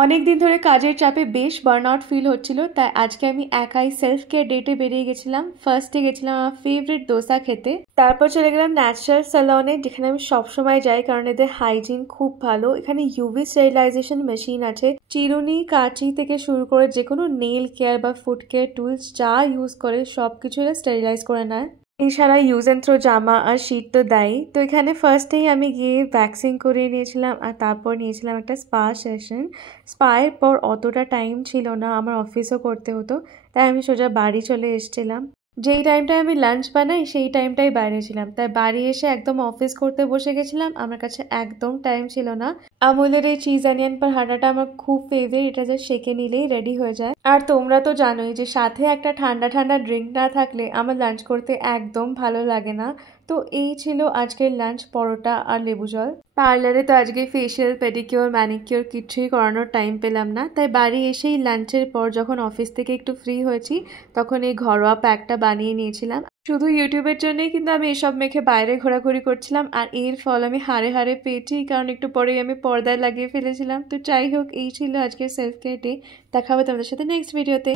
অনেক দিন ধরে কাজের চাপে বেশ বার্নআউট ফিল হচ্ছিল, তাই আজকে আমি একাই সেলফ কেয়ার ডেটে বেরিয়ে গেছিলাম। ফার্স্টে গেছিলাম আমার ফেভারিট ডোসা খেতে, তারপর চলে গেলাম ন্যাচারাল স্যালনে, যেখানে আমি সবসময় যাই কারণ এদের হাইজিন খুব ভালো। এখানে ইউভি স্টেরিলাইজেশন মেশিন আছে, চিরুনি কাঁচি থেকে শুরু করে যে কোনো নেল কেয়ার বা ফুট কেয়ার টুলস যা ইউজ করে সবকিছু এরা স্টেরিলাইজ করে নেয়। এছাড়া ইউজ অ্যান্ড থ্রো জামা আর শীট তো দেয়। তো এখানে ফার্স্টেই আমি গিয়ে ভ্যাকসিন করিয়ে নিয়েছিলাম আর তারপর নিয়েছিলাম একটা স্পা সেশন। স্পায়ের পর অতটা টাইম ছিল না, আমার অফিসও করতে হতো, তাই আমি সোজা বাড়ি চলে এসেছিলাম। যেই টাইমটায় আমি লাঞ্চ বানাই সেই টাইমটাই বাইরে ছিলাম, তাই বাড়ি এসে একদম অফিস করতে বসে গেছিলাম। আমার কাছে একদম টাইম ছিল না। আমুলের এই চিজ অনিয়ন পরহাটাটা আমার খুব ফেভারিট, এটা জাস্ট সেঁকে নিলেই রেডি হয়ে যায়। আর তোমরা তো জানোই যে সাথে একটা ঠান্ডা ঠান্ডা ড্রিঙ্ক না থাকলে আমার লাঞ্চ করতে একদম ভালো লাগে না। তো এই ছিল আজকের লাঞ্চ, পরোটা আর লেবু জল। পার্লারে তো আজকে ফেশিয়াল পেডিকিওর ম্যানিকিওর কিছুই করানোর টাইম পেলাম না, তাই বাড়ি এসেই লাঞ্চের পর যখন অফিস থেকে একটু ফ্রি হয়েছি তখন এই ঘরোয়া প্যাকটা বানিয়ে নিয়েছিলাম। শুধু ইউটিউবের জন্যই কিন্তু আমি এসব মেখে বাইরে ঘোরাঘুরি করছিলাম, আর এর ফল আমি হাড়ে হাড়ে পেয়েছি, কারণ একটু পরেই আমি পর্দায় লাগিয়ে ফেলেছিলাম। তো যাই হোক, এই ছিল আজকের সেলফ কেয়ার ডে। দেখা হবে তোমাদের সাথে নেক্সট ভিডিওতে।